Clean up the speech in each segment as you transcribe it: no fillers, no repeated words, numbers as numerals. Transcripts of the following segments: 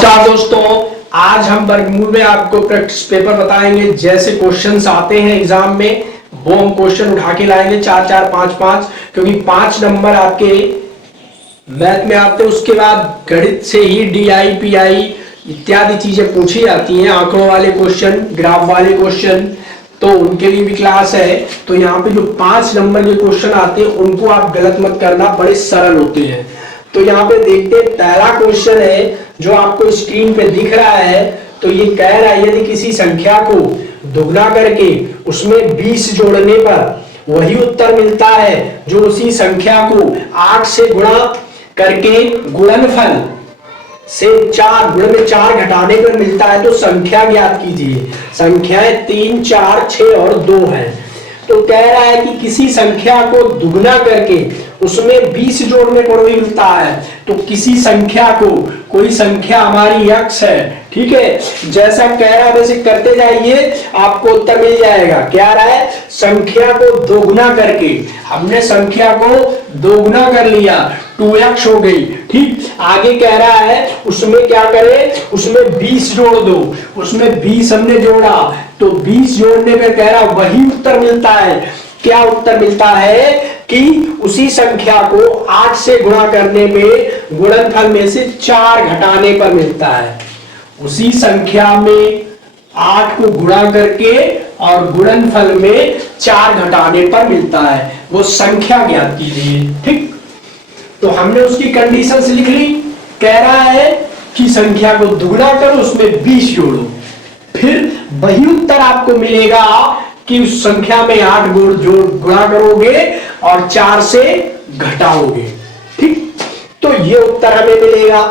नमस्कार दोस्तों, आज हम वर्गमूल में आपको प्रैक्टिस पेपर बताएंगे। जैसे क्वेश्चंस आते हैं एग्जाम में वो हम क्वेश्चन उठा के लाएंगे 4 4 5 5, क्योंकि 5 नंबर आपके मैथ में आते हैं। उसके बाद गणित से ही डीआई पीआई इत्यादि चीजें पूछी जाती हैं, आंकड़ों वाले क्वेश्चन, ग्राफ वाले क्वेश्चन, तो उनके लिए भी क्लास है। तो यहाँ पे जो 5 नंबर के क्वेश्चन आते हैं उनको आप गलत मत करना, बड़े सरल होते हैं। तो यहाँ पे देखते हैं, पहला क्वेश्चन है जो आपको स्क्रीन पे दिख रहा है। तो ये कह रहा है यदि किसी संख्या को दुगना करके उसमें 20 जोड़ने पर वही उत्तर मिलता है जो उसी संख्या को 8 से गुणा करके गुणनफल से 4 गुण में 4 घटाने पर मिलता है, तो संख्या ज्ञात कीजिए। संख्याएं 3 4 6 और 2 है। तो कह रहा है कि किसी संख्या को दुगना करके उसमें 20 जोड़ने पर वही मिलता है। तो किसी संख्या को, कोई संख्या हमारी x है, ठीक है, जैसा कह रहा है वैसे करते जाइए, आपको उत्तर मिल जाएगा। क्या रहा है, संख्या को दोगुना करके, हमने संख्या को दोगुना कर लिया, 2x हो गई। ठीक, आगे कह रहा है उसमें क्या करें, उसमें 20 जोड़ दो। उसमें 20 हमने जोड़ा तो 20 जोड़ने पर कह रहा वही उत्तर मिलता है। क्या उत्तर मिलता है कि उसी संख्या को 8 से गुणा करने में गुणनफल में से 4 घटाने पर मिलता है। उसी संख्या में 8 को गुणा करके और गुणनफल में 4 घटाने पर मिलता है, वो संख्या ज्ञात कीजिए। ठीक, तो हमने उसकी कंडीशंस लिख ली। कह रहा है कि संख्या को दुगना करो, उसमें 20 जोड़ो, फिर वही उत्तर आपको मिलेगा कि उस संख्या में 8 गुणा करोगे और 4 से घटाओगे। ठीक, तो ये उत्तर हमें मिलेगा।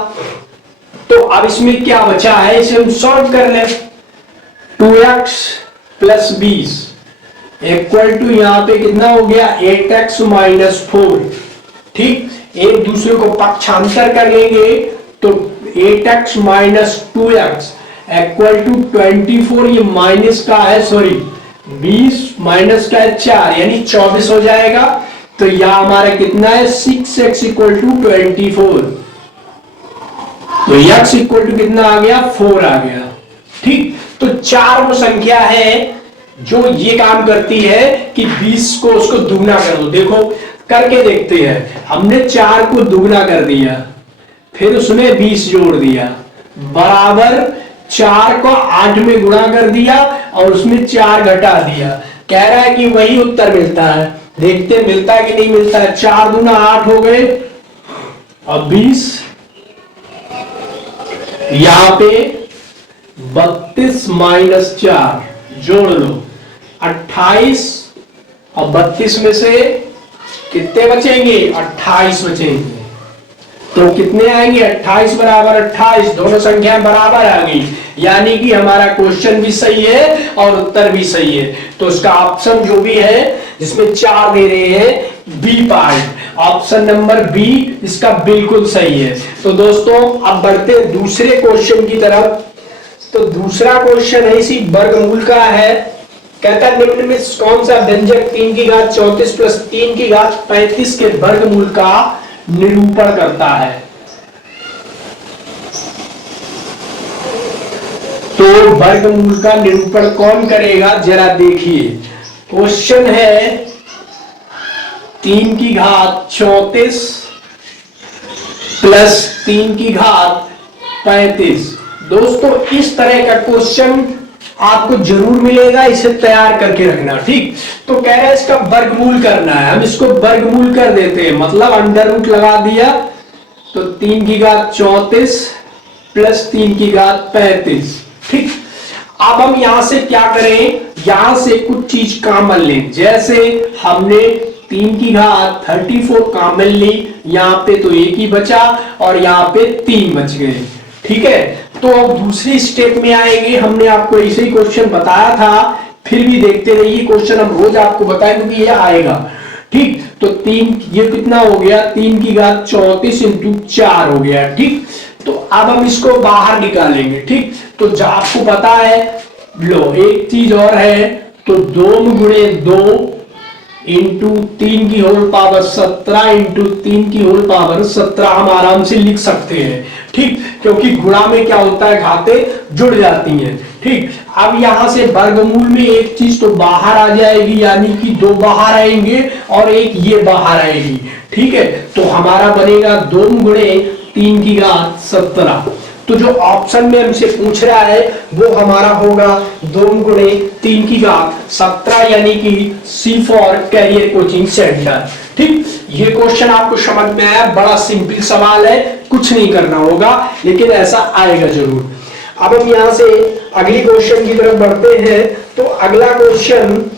तो अब इसमें क्या बचा है, इसे हम सॉल्व कर लें। 2x प्लस 20 इक्वल टू यहां पे कितना हो गया, 8x माइनस 4। ठीक, एक दूसरे को पक्षांतर कर लेंगे तो 8x minus 2x equal to 24। ये माइनस का है, सॉरी 20 माइनस का है 4, यानी 24 हो जाएगा। तो यह हमारा कितना है, 6x इक्वल टू 24। तो x इक्वल टू कितना आ गया, 4 आ गया। ठीक, तो 4 वो संख्या है जो ये काम करती है कि 20 को उसको दुगना कर दो। देखो करके देखते हैं, हमने 4 को दुगना कर दिया, फिर उसमें 20 जोड़ दिया, बराबर 4 को 8 में गुणा कर दिया और उसमें 4 घटा दिया। कह रहा है कि वही उत्तर मिलता है। देखते हैं मिलता है कि नहीं मिलता है। 4 दूना 8 हो गए और 20, यहां पे 32 माइनस 4 जोड़ लो, 28, और 32 में से कितने बचेंगे, 28 बचेंगे। तो कितने आएंगे, 28 बराबर 28, दोनों संख्याएं बराबर आ गई, यानी कि हमारा क्वेश्चन भी सही है और उत्तर भी सही है। तो इसका ऑप्शन जो भी है जिसमें 4 दे रहे हैं, B part, option number B इसका बिल्कुल सही है। तो दोस्तों अब बढ़ते हैं दूसरे क्वेश्चन की तरफ। तो दूसरा क्वेश्चन है इसी वर्गमूल का है। कहता है निम्न में कौन सा व्यंजक 3 की घात 34 प्लस 3 की घात 35 के वर्गमूल का निरूपण करता है। तो वर्गमूल का निरूपण कौन करेगा, जरा देखिए। क्वेश्चन है 3 की घात 34 प्लस 3 की घात 35। दोस्तों इस तरह का क्वेश्चन आपको जरूर मिलेगा, इसे तैयार करके रखना। ठीक, तो कह रहा है इसका वर्गमूल करना है, हम इसको वर्गमूल कर देते हैं, मतलब अंडर रूट लगा दिया। तो 3 की घात 34 प्लस 3 की घात 35। ठीक, अब हम यहां से क्या करें, यहां से कुछ चीज कॉमन लें। जैसे हमने 3 की घात 34 कॉमन ली, यहां पे तो एक ही बचा और यहां पे 3 बच गए। ठीक है, तो अब दूसरी स्टेप में आएंगे। हमने आपको ऐसे ही क्वेश्चन बताया था, फिर भी देखते रहिए क्वेश्चन, हम रोज आपको बताएंगे कि ये आएगा। ठीक, तो 3 ये कितना हो गया, 3 की घात 34 इंटू 4 हो गया। ठीक, तो अब हम इसको बाहर निकालेंगे। ठीक, तो आपको पता है, लो एक चीज और है, तो 2 गुणे 2 इंटू 3 की होल पावर 17 इंटू 3 की होल पावर 17 हम आराम से लिख सकते हैं। ठीक, क्योंकि गुणा में क्या होता है, घातें जुड़ जाती हैं। ठीक, अब यहां से वर्गमूल में एक चीज तो बाहर आ जाएगी, यानी कि 2 बाहर आएंगे और एक ये बाहर आएगी। ठीक है, तो हमारा बनेगा 2 गुणे 3 की घात 17। तो जो ऑप्शन में हमसे पूछ रहा है वो हमारा होगा 2 गुणे 3 की घात 17, यानी कि सी फॉर कैरियर कोचिंग सेंटर। ठीक, ये क्वेश्चन आपको समझ में आया, बड़ा सिंपल सवाल है, कुछ नहीं करना होगा, लेकिन ऐसा आएगा जरूर। अब हम यहां से अगली क्वेश्चन की तरफ बढ़ते हैं। तो अगला क्वेश्चन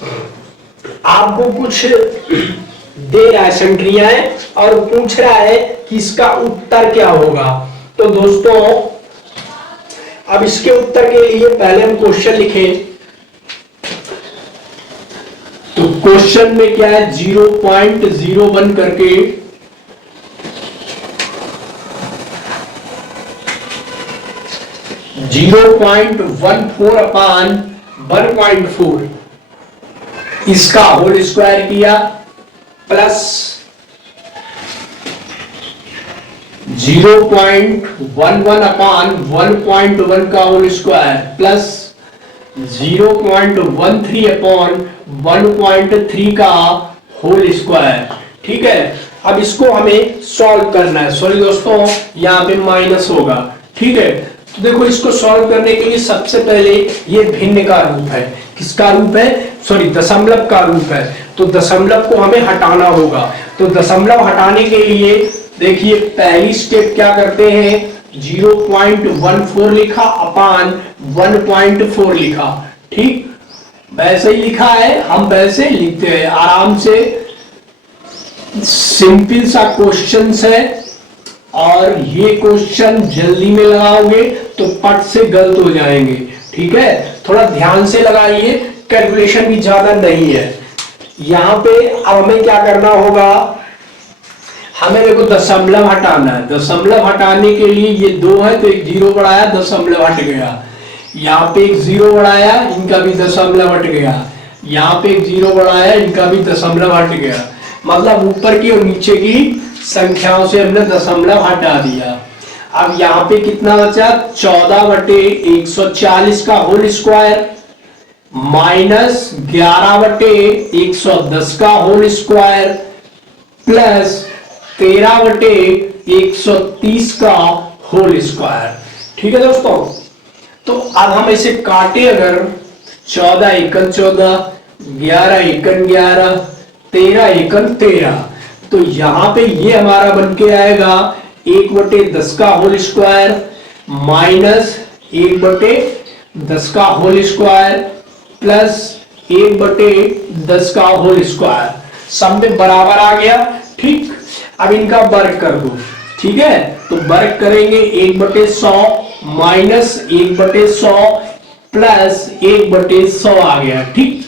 आपको कुछ दे रहा है संक्रियाएं और पूछ रहा है कि इसका उत्तर क्या होगा। तो दोस्तों अब इसके उत्तर के लिए पहले हम क्वेश्चन लिखें। तो क्वेश्चन में क्या है, 0.01 करके 0.14 अपान 1.4 इसका होल स्क्वायर किया, प्लस 0.11 अपान 1.1 का होल स्क्वायर, प्लस 0.13 अपॉन 1.3 का होल स्क्वायर। ठीक है, अब इसको हमें सॉल्व करना है। सॉरी दोस्तों, यहां पे माइनस होगा। ठीक है, तो देखो इसको सॉल्व करने के लिए सबसे पहले ये भिन्न का रूप है। किसका रूप है, सॉरी दशमलव का रूप है, तो दशमलव को हमें हटाना होगा। तो दशमलव हटाने के लिए देखिए पहली स्टेप क्या करते हैं, 0.14 लिखा अपान 1.4 लिखा। ठीक, वैसे ही लिखा है, हम वैसे लिखते हैं आराम से। सिंपल सा क्वेश्चन है और ये क्वेश्चन जल्दी में लगाओगे तो पट से गलत हो जाएंगे। ठीक है, थोड़ा ध्यान से लगाइए, कैलकुलेशन भी ज्यादा नहीं है। यहां पे अब हमें क्या करना होगा, हमें देखो दशमलव हटाना है। दशमलव हटाने के लिए ये 2 है तो एक 0 बढ़ाया, दशमलव हट गया। यहाँ पे एक 0 बढ़ाया, इनका भी दशमलव हट गया। यहाँ पे एक 0 बढ़ाया, इनका भी दशमलव हट गया। मतलब ऊपर की और नीचे की संख्याओं से हमने दशमलव हटा दिया। अब यहाँ पे कितना बचा, 14/140 का होल स्क्वायर माइनस 11/110 का होल स्क्वायर प्लस 13/130 का होल स्क्वायर। ठीक है दोस्तों, तो अब हम इसे काटे, अगर 14 एकन 14, 11 एकन 11, 13 एकन 13, तो यहां पे ये हमारा बन के आएगा 1/10 का होल स्क्वायर माइनस 1/10 का होल स्क्वायर प्लस 1/10 का होल स्क्वायर, सब में बराबर आ गया। ठीक, अब इनका वर्ग कर दो। ठीक है, तो वर्ग करेंगे 1/100 माइनस 1/100 प्लस 1/100 आ गया। ठीक,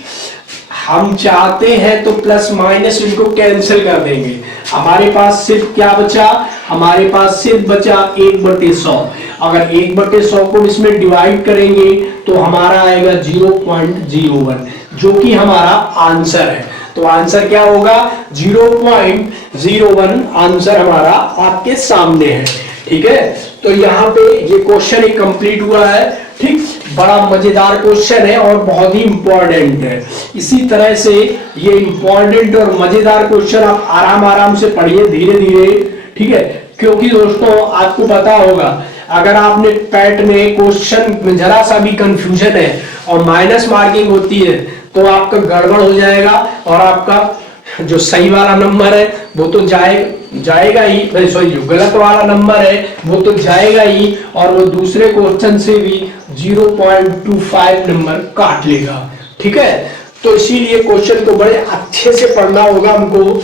हम चाहते हैं तो प्लस माइनस इनको कैंसिल कर देंगे। हमारे पास सिर्फ क्या बचा, हमारे पास सिर्फ बचा 1/100। अगर 1/100 को इसमें डिवाइड करेंगे तो हमारा आएगा 0.01, जो कि हमारा आंसर है। तो आंसर क्या होगा, 0.01 आंसर हमारा आपके सामने है। ठीक है, तो यहाँ पे ये क्वेश्चन एक कंप्लीट हुआ है। ठीक, बड़ा मजेदार क्वेश्चन है और बहुत ही इंपॉर्टेंट है। इसी तरह से ये इंपॉर्टेंट और मजेदार क्वेश्चन आप आराम आराम से पढ़िए, धीरे धीरे। ठीक है, क्योंकि दोस्तों आपको पता होगा, अगर आपने पैट में क्वेश्चन में जरा सा भी कंफ्यूजन है और माइनस मार्किंग होती है तो आपका गड़बड़ हो जाएगा और आपका जो सही वाला नंबर है वो तो जाएगा ही, सॉरी जो गलत वाला नंबर है वो तो जाएगा ही, और वो दूसरे क्वेश्चन से भी 0.25 नंबर काट लेगा। ठीक है, तो इसीलिए क्वेश्चन को बड़े अच्छे से पढ़ना होगा हमको।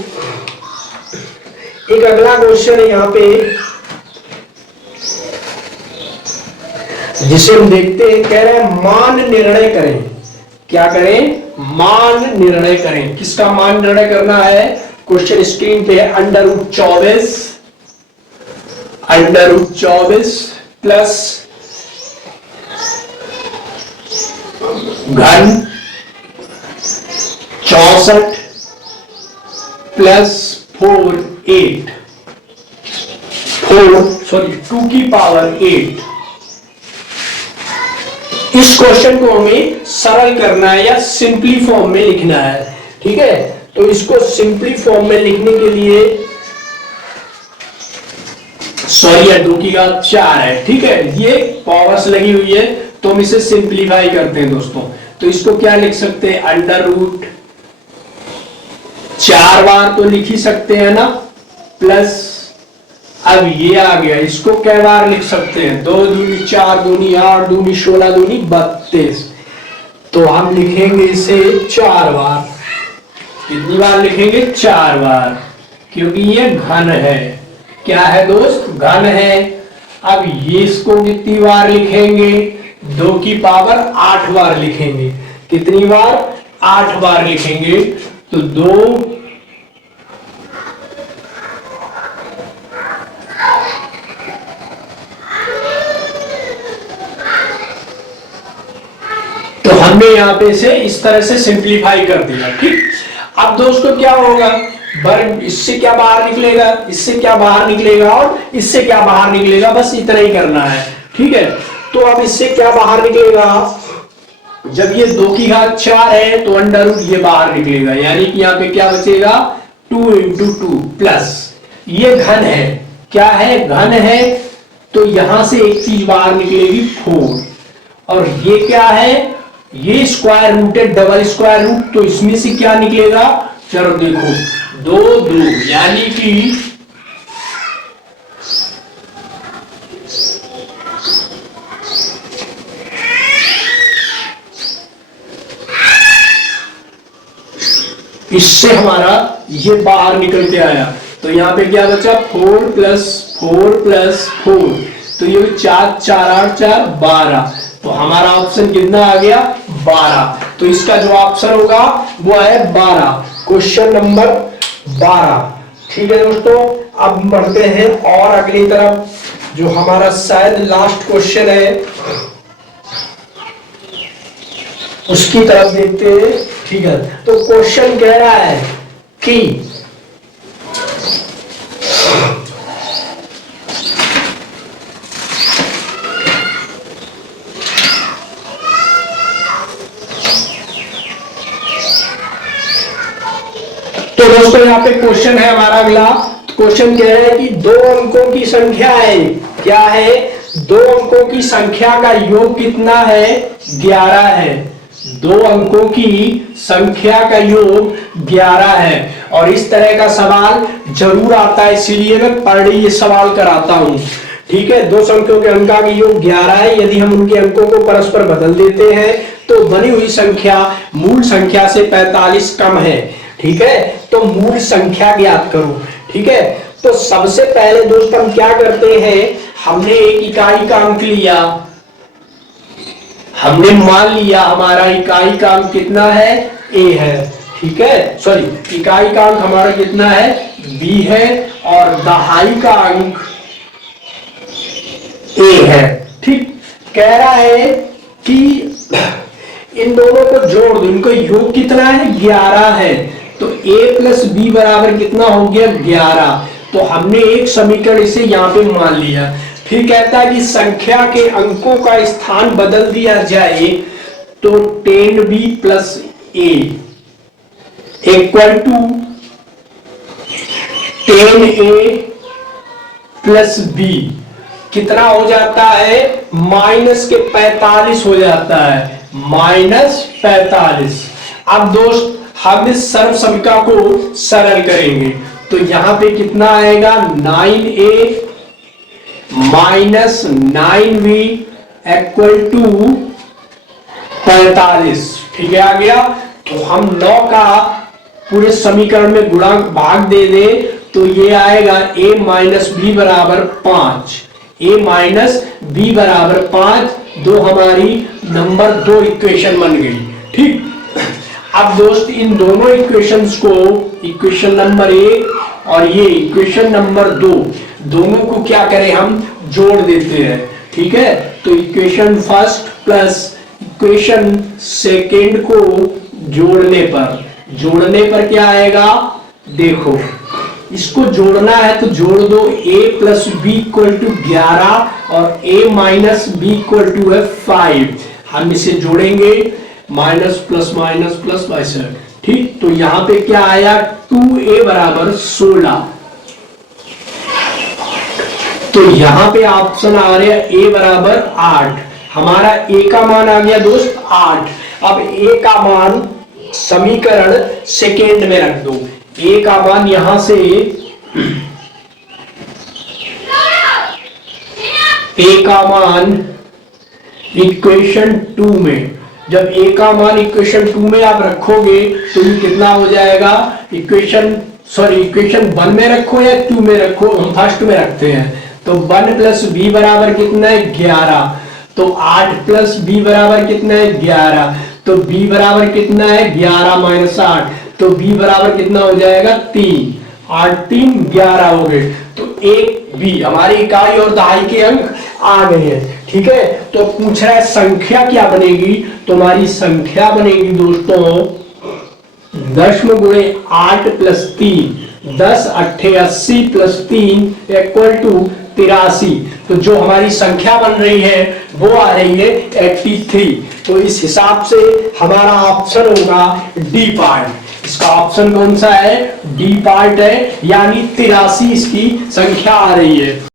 एक अगला क्वेश्चन है यहाँ पे, जिसे हम देखते हैं, कह रहे हैं मान निर्णय करें। क्या करें, मान निर्णय करें। किसका मान निर्णय करना है, क्वेश्चन स्क्रीन पे है, √24 प्लस घन 64 प्लस 4 सॉरी 2 की पावर 8। इस क्वेश्चन को हमें सरल करना है या सिंपली फॉर्म में लिखना है। ठीक है, तो इसको सिंपली फॉर्म में लिखने के लिए सॉरी 2 की घात 4 है। ठीक है, ये पावर्स लगी हुई है तो हम इसे सिंप्लीफाई करते हैं दोस्तों। तो इसको क्या लिख सकते हैं, अंडर रूट 4 बार तो लिख ही सकते हैं ना, प्लस अब ये आ गया, इसको कै बार लिख सकते हैं, 2 दूनी 4 दूनी 8 दूनी 16 दूनी 32। तो हम लिखेंगे इसे 4 बार। कितनी बार लिखेंगे, 4 बार, क्योंकि ये घन है। क्या है दोस्त, घन है। अब ये इसको कितनी बार लिखेंगे, 2 की पावर 8 बार लिखेंगे। कितनी बार, 8 बार लिखेंगे। तो 2 तो हमने यहां पे से इस तरह से सिंप्लीफाई कर दिया। ठीक, अब दोस्तों क्या होगा, वर्ग इससे क्या बाहर निकलेगा, इससे क्या बाहर निकलेगा और इससे क्या बाहर निकलेगा, बस इतना ही करना है। ठीक है, तो अब इससे क्या बाहर निकलेगा, जब ये 2 की घात 4 है तो अंडर रूट ये बाहर निकलेगा, यानी कि यहाँ पे क्या बचेगा, 2 इंटू 2 प्लस ये घन है। क्या है, घन है, तो यहां से एक चीज बाहर निकलेगी 4, और ये क्या है, ये स्क्वायर रूट है, डबल स्क्वायर रूट, तो इसमें से क्या निकलेगा, चलो देखो 2 2, यानी कि इससे हमारा ये बाहर निकल के आया। तो यहां पे क्या बचा, 4 प्लस 4 प्लस 4, तो ये 4 4 8 4 12। तो हमारा ऑप्शन कितना आ गया, 12। तो इसका जो ऑप्शन होगा वो है 12, क्वेश्चन नंबर 12। ठीक है दोस्तों, अब बढ़ते हैं और अगली तरफ, जो हमारा शायद लास्ट क्वेश्चन है उसकी तरफ देखते हैं। ठीक है, तो क्वेश्चन कह रहा है कि तो दोस्तों यहाँ पे क्वेश्चन है हमारा अगला। क्वेश्चन कह रहा है कि 2 अंकों की संख्या है, क्या है, 2 अंकों की संख्या का योग कितना है, 11 है। 2 अंकों की संख्या का योग 11 है, और इस तरह का सवाल जरूर आता है, इसलिए मैं पर डे ये सवाल कराता हूं। ठीक है, 2 संख्याओं के अंकों का योग 11 है, यदि हम उनके अंकों को परस्पर बदल देते हैं तो बनी हुई संख्या मूल संख्या से 45 कम है। ठीक है, तो मूल संख्या ज्ञात करो। ठीक है, तो सबसे पहले दोस्त हम क्या करते हैं, हमने एक इकाई का अंक लिया, हमने मान लिया हमारा इकाई का अंक कितना है, a है। ठीक है, सॉरी इकाई का अंक हमारा कितना है, b है, और दहाई का अंक a है। ठीक, कह रहा है कि इन दोनों को जोड़ दो, इनको योग कितना है, 11 है। तो a प्लस बी बराबर कितना हो गया, 11। तो हमने एक समीकरण इसे यहाँ पे मान लिया। फिर कहता है कि संख्या के अंकों का स्थान बदल दिया जाए तो 10b plus a equal to 10a plus b कितना हो जाता है, माइनस के 45 हो जाता है, -45। अब दोस्त हम इस सर्व समीकरण को सरल करेंगे, तो यहां पे कितना आएगा, 9a minus 9b equal to 45। ठीक है, आ गया। तो हम 9 का पूरे समीकरण में गुणांक भाग दे दे तो ये आएगा a माइनस बी बराबर 5, a माइनस बी बराबर 5। दो हमारी नंबर 2 इक्वेशन बन गई। ठीक, अब दोस्त इन दोनों इक्वेशंस को, इक्वेशन नंबर 1 और ये इक्वेशन नंबर 2, दोनों को क्या करें, हम जोड़ देते हैं। ठीक है, तो equation first plus equation second को जोड़ने पर क्या आएगा, देखो इसको जोड़ना है तो जोड़ दो, a plus B equal to 11 और a minus B equal to है 5। हम इसे जोड़ेंगे, माइनस प्लस बाई 7, ठीक। तो यहां पे क्या आया, 2a बराबर 16। तो यहां पे ऑप्शन आ रहा है a बराबर 8। हमारा a का मान आ गया दोस्त 8। अब a का मान समीकरण सेकेंड में रख दो। a का मान यहां से a का मान इक्वेशन 2 में, जब a का मान इक्वेशन 2 में आप रखोगे तो ये कितना हो जाएगा, इक्वेशन 1 में रखो या 2 में रखो, हम फर्स्ट में रखते हैं। तो 1 प्लस बी बराबर कितना है 11। तो 8 प्लस बी बराबर कितना है 11। तो b बराबर कितना है 11 माइनस 8। तो b बराबर कितना हो जाएगा 3। 8 3 11 हो गए। तो एक b हमारी इकाई और दहाई के अंक आ गए हैं, ठीक है। तो पूछ रहा है संख्या क्या बनेगी, तो हमारी संख्या बनेगी दोस्तों 10 में गुणे 8 प्लस 3, 10 8 80 प्लस 3 इक्वल टू 83। तो जो हमारी संख्या बन रही है वो आ रही है 83। तो इस हिसाब से हमारा ऑप्शन होगा डी पार्ट। इसका ऑप्शन कौन सा है, डी पार्ट है, यानी 83 इसकी संख्या आ रही है।